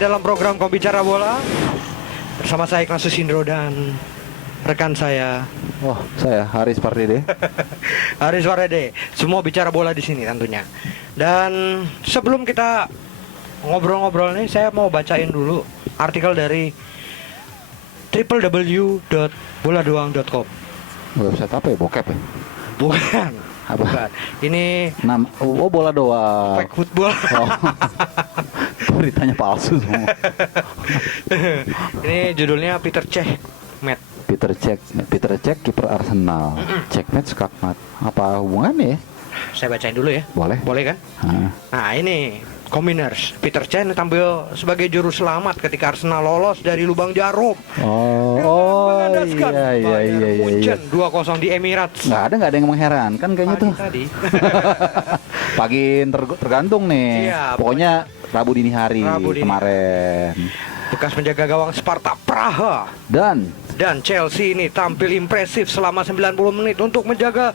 dalam program Kau Bicara Bola bersama saya Ignatius Indro dan rekan saya. Oh, saya Haris Pardede. Haris Pardede. Semua bicara bola di sini tentunya. Dan sebelum kita ngobrol-ngobrol nih, saya mau bacain dulu artikel dari www.boladoang.com. Website apa ya? Bokep ya? Bukan. Apa? Bukan. Ini bola doang. fake football. Oh. Beritanya palsu semua. Ini judulnya Peter Cech Matt. Peter Cech kiper Arsenal. Checkmate skakmat. Apa hubungannya ya? Saya bacain dulu ya. Boleh. Boleh kan? Nah ini Cominers, Peter Cech tampil sebagai juru selamat ketika Arsenal lolos dari lubang jarum. Mengandaskan Bayern Munchen 2-0 di Emirates. Nggak ada yang mengherankan kayaknya tuh. Tadi. Pagi tergantung nih. Iya, Pokoknya Rabu dini hari kemarin. Bekas penjaga gawang Sparta Praha Dan Chelsea ini tampil impresif selama 90 menit untuk menjaga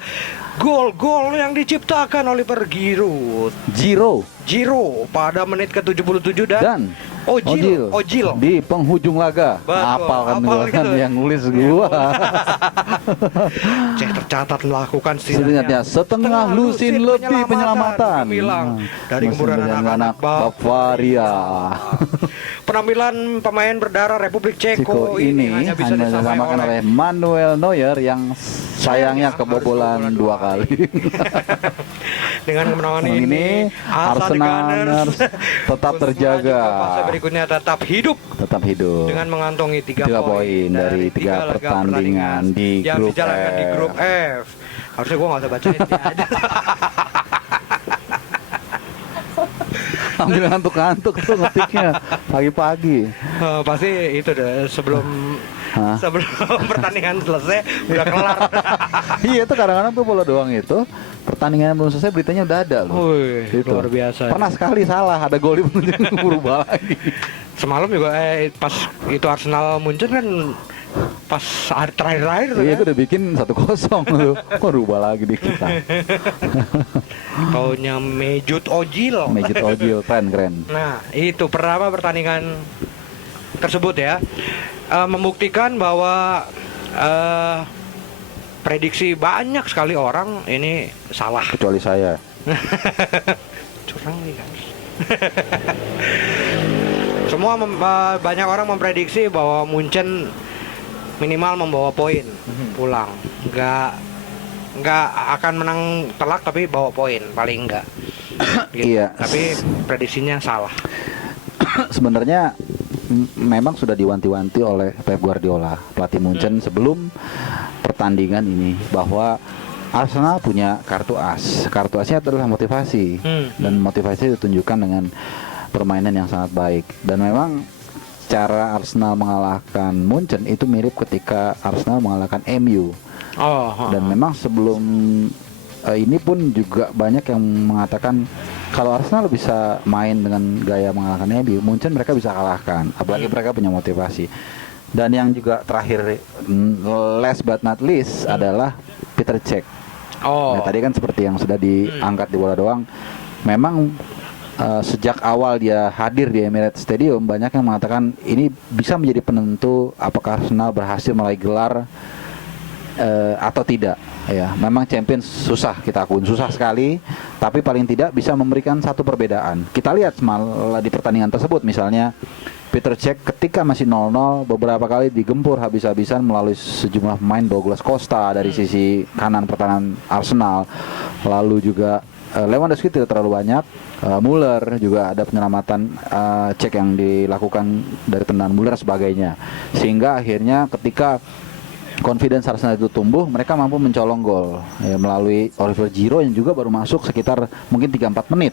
gol-gol yang diciptakan oleh Giroud. Giro pada menit ke-77 dan Ozil di penghujung laga. Apal kan yang nulis gua. Cech tercatat melakukan setengah lusin lebih penyelamatan dari kemudian anak Bavaria. Penampilan pemain berdarah Republik Ceko ini hanya bisa disamakan oleh Manuel Neuer yang sayangnya kebobolan 2 kali. Dengan kemenangan ini Arsenal tetap terjaga. Fase berikutnya tetap hidup dengan mengantongi 3 poin dari 3 pertandingan di yang grup dijalankan di grup F. Harusnya gue nggak usah bacain aja. Ambil ngantuk-ngantuk tuh ngetiknya pagi-pagi. Pasti itu deh sebelum pertandingan selesai udah kelar. Iya itu kadang-kadang tuh bola doang itu pertandingan belum selesai beritanya udah ada loh. Itu luar biasa. Pernah sekali salah ada gol di berubah lagi. Semalam juga pas itu Arsenal Munchen kan pas hari terakhir iya, gue udah bikin 1-0 tuh. Kok rubah lagi di kita. Kaunya Mesut Ozil keren. Nah itu pertama pertandingan tersebut ya membuktikan bahwa prediksi banyak sekali orang ini salah kecuali saya. Curang nih kan. Semua banyak orang memprediksi bahwa Munchen minimal membawa poin pulang, nggak akan menang telak tapi bawa poin paling enggak gitu. Iya. Tapi prediksinya salah. Sebenarnya memang sudah diwanti-wanti oleh Pep Guardiola, pelatih Munchen sebelum pertandingan ini bahwa Arsenal punya kartu as. Kartu asnya adalah motivasi dan motivasi ditunjukkan dengan permainan yang sangat baik. Dan memang cara Arsenal mengalahkan Munchen itu mirip ketika Arsenal mengalahkan MU. Dan memang sebelum ini pun juga banyak yang mengatakan kalau Arsenal bisa main dengan gaya mengalahkan MU, Munchen mereka bisa kalahkan. Apalagi mereka punya motivasi. Dan yang juga terakhir last but not least adalah Peter Cech. Nah, tadi kan seperti yang sudah diangkat di bola doang, memang sejak awal dia hadir di Emirates Stadium banyak yang mengatakan ini bisa menjadi penentu apakah Arsenal berhasil meraih gelar atau tidak. Ya, memang Champions susah, kita akui susah sekali, tapi paling tidak bisa memberikan satu perbedaan. Kita lihat di pertandingan tersebut misalnya Peter Cech ketika masih 0-0 beberapa kali digempur habis-habisan melalui sejumlah pemain. Douglas Costa dari sisi kanan pertahanan Arsenal, lalu juga Lewandowski tidak terlalu banyak. Muller juga ada penyelamatan Cech yang dilakukan dari tendangan Muller sebagainya, sehingga akhirnya ketika confidence Arsenal itu tumbuh, mereka mampu mencolong gol ya, melalui Oliver Giroud yang juga baru masuk sekitar mungkin 3-4 menit.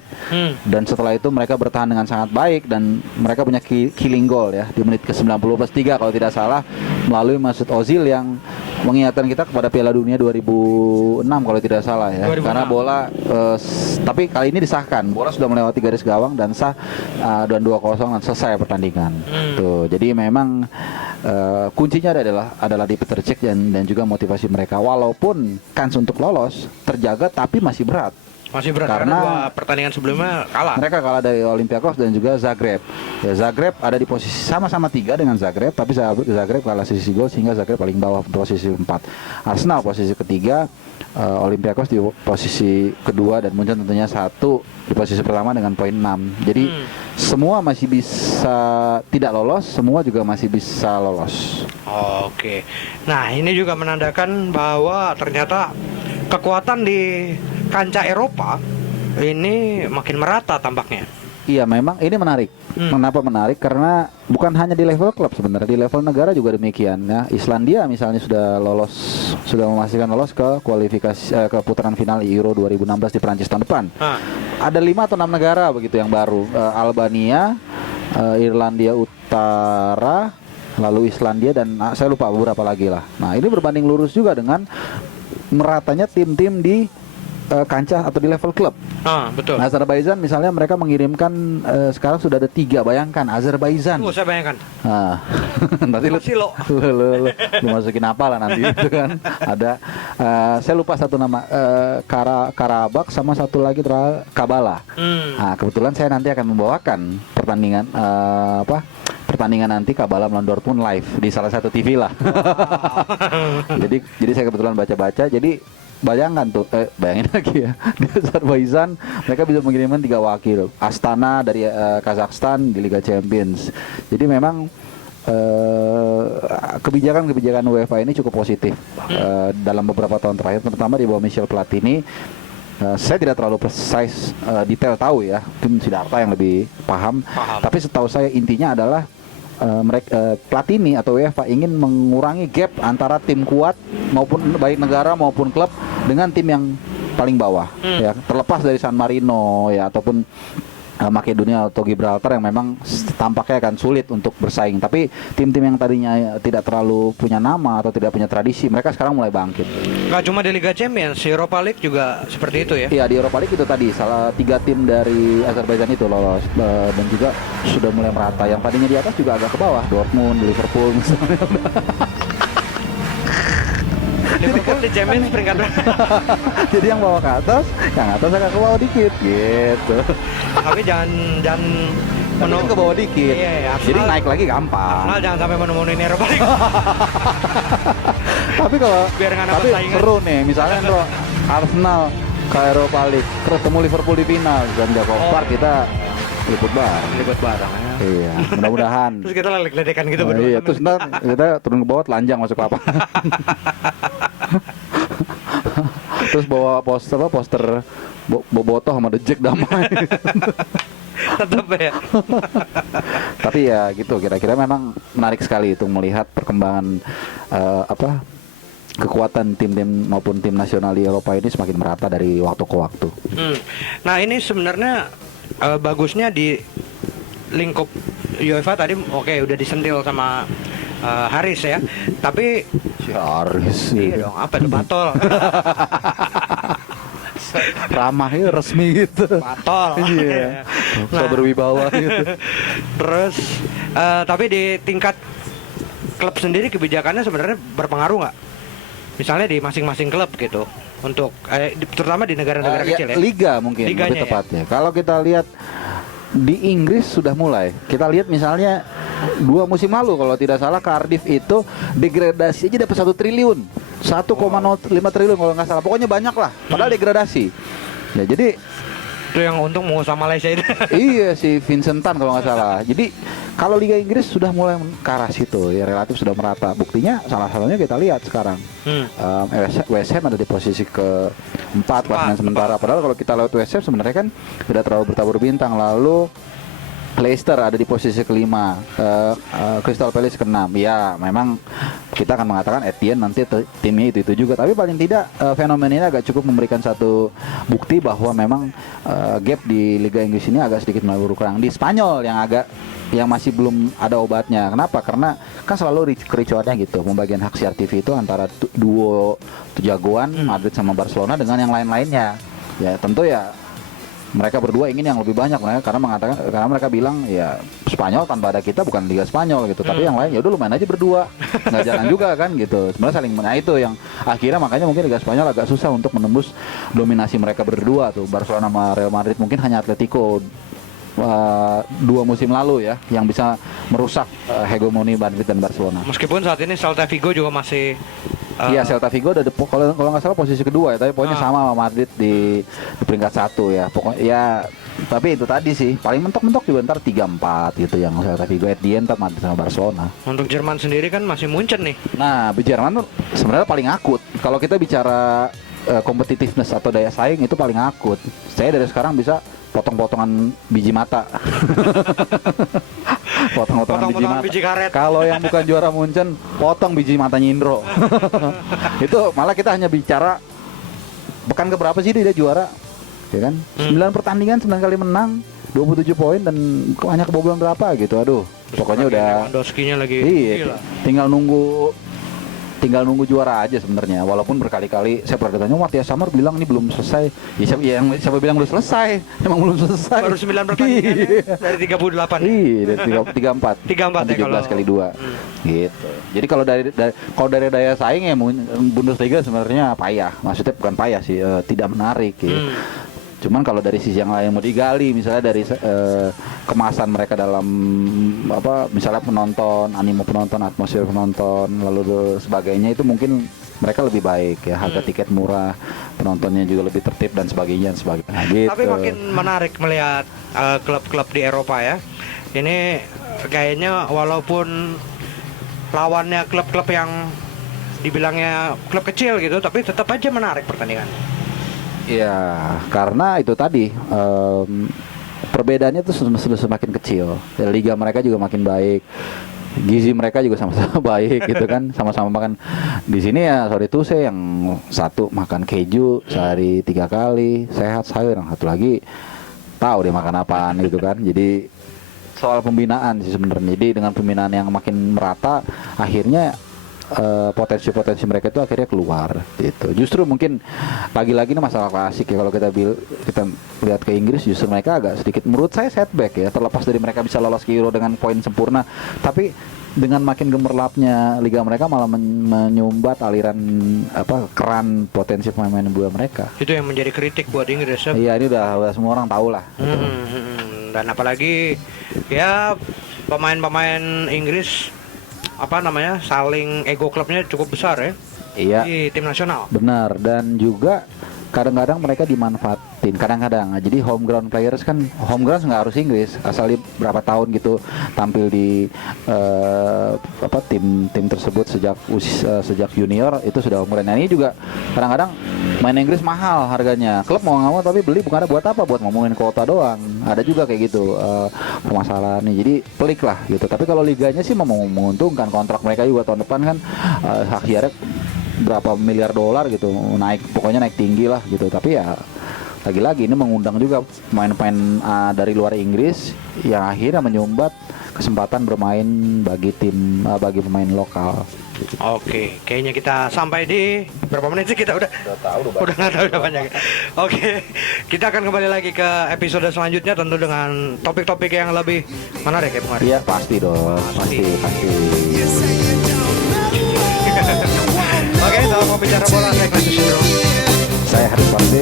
Dan setelah itu mereka bertahan dengan sangat baik dan mereka punya killing goal ya di menit ke-90+3 kalau tidak salah melalui Mesut Ozil yang mengingatkan kita kepada Piala Dunia 2006 kalau tidak salah ya. 2006. Karena bola tapi kali ini disahkan, bola sudah melewati garis gawang dan sah dan 2-0 dan selesai pertandingan. Tuh, jadi memang kuncinya adalah di Peter Cech dan juga motivasi mereka. Walaupun kans untuk lolos terjaga tapi masih berat. Masih berat karena dua pertandingan sebelumnya kalah. Mereka kalah dari Olympiakos dan juga Zagreb. Ya, Zagreb ada di posisi sama-sama 3 dengan Zagreb, tapi Zagreb kalah sisi gol sehingga Zagreb paling bawah posisi 4. Arsenal posisi ketiga, Olympiakos di posisi kedua, dan Munchen tentunya 1 di posisi pertama dengan poin 6. Jadi semua masih bisa tidak lolos, semua juga masih bisa lolos. Oke. Nah, ini juga menandakan bahwa ternyata kekuatan di kancah Eropa ini makin merata tampaknya. Iya, memang ini menarik. Kenapa menarik? Karena bukan hanya di level klub sebenarnya, di level negara juga demikian ya. Islandia misalnya sudah memastikan lolos ke kualifikasi ke putaran final Euro 2016 di Prancis tahun depan. Ada 5 atau 6 negara begitu yang baru. Albania, Irlandia Utara, lalu Islandia, dan saya lupa beberapa lagi lah. Nah, ini berbanding lurus juga dengan meratanya tim-tim di kancah atau di level klub. Betul. Azerbaijan misalnya mereka mengirimkan sekarang sudah ada 3, bayangkan Azerbaijan. Saya bayangkan. Nanti lu masukin apa lah nanti itu kan. Ada saya lupa satu nama, Karabakh sama satu lagi Kabala. Nah, kebetulan saya nanti akan membawakan pertandingan pertandingan nanti Kabala melawan Dortmund live di salah satu TV lah. jadi saya kebetulan baca-baca, jadi bayangkan tuh, bayangin lagi ya, di Azerbaijan mereka bisa mengirimkan 3 wakil. Astana dari Kazakhstan di Liga Champions. Jadi memang kebijakan UEFA ini cukup positif dalam beberapa tahun terakhir, terutama di bawah Michel Platini. Saya tidak terlalu precise detail tahu ya, mungkin Sidarta yang lebih paham. Tapi setahu saya intinya adalah Platini atau UEFA ingin mengurangi gap antara tim kuat maupun baik negara maupun klub dengan tim yang paling bawah ya, terlepas dari San Marino ya ataupun Makedonia atau Gibraltar yang memang tampaknya akan sulit untuk bersaing. Tapi tim-tim yang tadinya tidak terlalu punya nama atau tidak punya tradisi, mereka sekarang mulai bangkit. Gak cuma di Liga Champions, Europa League juga seperti itu ya? Iya, di Europa League itu tadi salah 3 tim dari Azerbaijan itu lolos dan juga sudah mulai merata. Yang tadinya di atas juga agak ke bawah, Dortmund, Liverpool misalnya. Liverpool di Champions peringkat jadi yang bawah ke atas, yang atas agak ke bawah dikit gitu. Tapi jangan menurun ke bawah dikit. Iya, jadi naik lagi gampang. Arsenal jangan sampai menemuin Eropa League. Tapi kalau biar nggak dapat saingan. seru nih, misalnya kalau Arsenal ke Eropa League, ketemu Liverpool di final dan Jakob Park, kita liput bareng. Iya, mudah-mudahan. Terus kita ledek-ledekan gitu berdua. Iya, terus ntar kita turun ke bawah, telanjang masuk ke apa. Terus bawa poster Bobotoh sama The Jack damai. Tetap ya. Tapi ya gitu, kira-kira memang menarik sekali itu melihat perkembangan kekuatan tim-tim maupun tim nasional di Eropa ini semakin merata dari waktu ke waktu. Nah, ini sebenarnya bagusnya di lingkup UEFA tadi udah disentil sama Haris ya. Tapi si Haris. Iya dong, apa itu Batol. Ramahnya resmi gitu. Batol. Iya. So berwibawa gitu. Terus tapi di tingkat klub sendiri kebijakannya sebenarnya berpengaruh nggak? Misalnya di masing-masing klub gitu. Untuk terutama di negara-negara kecil ya. Liga mungkin Liganya, lebih tepatnya. Kalau kita lihat di Inggris sudah mulai. Kita lihat misalnya 2 musim lalu kalau tidak salah Cardiff itu degradasi aja dapat 1 triliun. 1,05 triliun kalau nggak salah. Pokoknya banyak lah. Padahal degradasi. Ya jadi itu yang untung mengusaha Malaysia itu. Iya si Vincent Tan kalau nggak salah. Jadi kalau Liga Inggris sudah mulai ke arah situ ya, relatif sudah merata. Buktinya salah satunya kita lihat sekarang. West Ham ada di posisi ke-4 klasemen sementara. Padahal kalau kita lihat West Ham sebenarnya kan tidak terlalu bertabur bintang. Lalu Leicester ada di posisi ke-5, Crystal Palace ke-6. Ya, memang kita akan mengatakan Etienne nanti timnya itu juga. Tapi paling tidak fenomena ini agak cukup memberikan satu bukti bahwa memang gap di Liga Inggris ini agak sedikit mulai berkurang. Di Spanyol yang masih belum ada obatnya. Kenapa? Karena kan selalu kericuannya gitu. Pembagian hak siar TV itu antara duo jagoan Madrid sama Barcelona dengan yang lain-lainnya. Ya, tentu ya mereka berdua ingin yang lebih banyak karena mereka bilang ya Spanyol tanpa ada kita bukan Liga Spanyol gitu. Tapi yang lain ya udah lu main aja berdua, nggak jalan juga kan gitu. Sebenarnya saling itu yang akhirnya makanya mungkin Liga Spanyol agak susah untuk menembus dominasi mereka berdua tuh, Barcelona sama Real Madrid. Mungkin hanya Atletico 2 musim lalu ya yang bisa merusak hegemoni Madrid dan Barcelona. Meskipun saat ini Celta Vigo juga masih Iya, Celta Vigo udah kalau nggak salah posisi kedua ya, tapi poinnya sama sama Madrid di peringkat 1 ya. Pokoknya ya, tapi itu tadi sih paling mentok-mentok juga ntar 3-4 gitu yang Celta Vigo, at the end ntar Madrid sama Barcelona. Untuk Jerman sendiri kan masih Munchen nih. Nah, Jerman tuh sebenarnya paling akut. Kalau kita bicara competitiveness atau daya saing itu paling akut. Saya dari sekarang bisa potong-potongan biji mata. Potong-potongan biji karet. Kalau yang bukan juara Munchen, potong biji matanya Indro. Itu malah kita hanya bicara pekan keberapa sih dia juara, ya kan? 9 pertandingan 9 kali menang, 27 poin dan hanya kebobolan berapa gitu. Aduh, pokoknya udah Lewandowski-nya lagi iya, tinggal nunggu juara aja sebenarnya. Walaupun berkali-kali saya pernah ditanya, Matthias Sammer bilang ini belum selesai. Ya, siapa bilang belum selesai? Emang belum selesai. Baru 9 pertandingan dari 38. Iya, dari 34. 34 ya 17 kali 2. Gitu. Jadi kalau dari daya saing ya Bundesliga sebenarnya payah. Maksudnya bukan payah sih, tidak menarik gitu. Cuman kalau dari sisi yang lain mau digali, misalnya dari kemasan mereka dalam misalnya penonton, animo penonton, atmosfer penonton, lalu sebagainya, itu mungkin mereka lebih baik ya, harga tiket murah, penontonnya juga lebih tertib dan sebagainya. Nah, gitu. Tapi makin menarik melihat klub-klub di Eropa ya. Ini kayaknya walaupun lawannya klub-klub yang dibilangnya klub kecil gitu, tapi tetap aja menarik pertandingan. Iya, karena itu tadi perbedaannya tuh sudah semakin kecil. Ya, liga mereka juga makin baik, gizi mereka juga sama-sama baik gitu kan, sama-sama makan. Di sini ya sorry tuh saya yang satu makan keju sehari 3 kali, sehat sayur, yang satu lagi tahu dia makan apaan gitu kan. Jadi soal pembinaan sih sebenarnya. Jadi dengan pembinaan yang makin merata, akhirnya potensi-potensi mereka itu akhirnya keluar gitu. Justru mungkin lagi-lagi ini masalah klasik ya, kalau kita lihat ke Inggris, justru mereka agak sedikit menurut saya setback ya, terlepas dari mereka bisa lolos ke Euro dengan poin sempurna, tapi dengan makin gemerlapnya liga mereka malah menyumbat aliran keran potensi pemain-pemain buah mereka. Itu yang menjadi kritik buat Inggris ya. Iya, ini udah semua orang tahu lah gitu. Dan apalagi ya pemain-pemain Inggris saling ego klubnya cukup besar ya. Iya. Di tim nasional. Benar, dan juga kadang-kadang mereka dimanfaatin. Kadang-kadang, jadi homegrown players kan, homegrown nggak harus Inggris, asal dia berapa tahun gitu tampil di tim tersebut sejak junior itu sudah homegrown. Nah, ini juga kadang-kadang main Inggris mahal harganya. Klub mau nggak mau tapi beli, bukan buat apa, buat ngomongin kuota doang. Ada juga kayak gitu permasalahan nih. Jadi pelik lah gitu. Tapi kalau liganya sih mau menguntungkan, kontrak mereka juga tahun depan kan hak siarnya berapa miliar dolar gitu, pokoknya naik tinggi lah gitu. Tapi ya lagi-lagi ini mengundang juga pemain-pemain dari luar Inggris yang akhirnya menyumbat kesempatan bermain bagi pemain lokal. Oke, kayaknya kita sampai di berapa menit sih kita udah nggak tahu udah banyak. Oke, kita akan kembali lagi ke episode selanjutnya tentu dengan topik-topik yang lebih menarik ya, Bung Ari. Iya, pasti dong, pasti. Oke, salam bicara bola, saya Francis Bro. Saya harus pasti.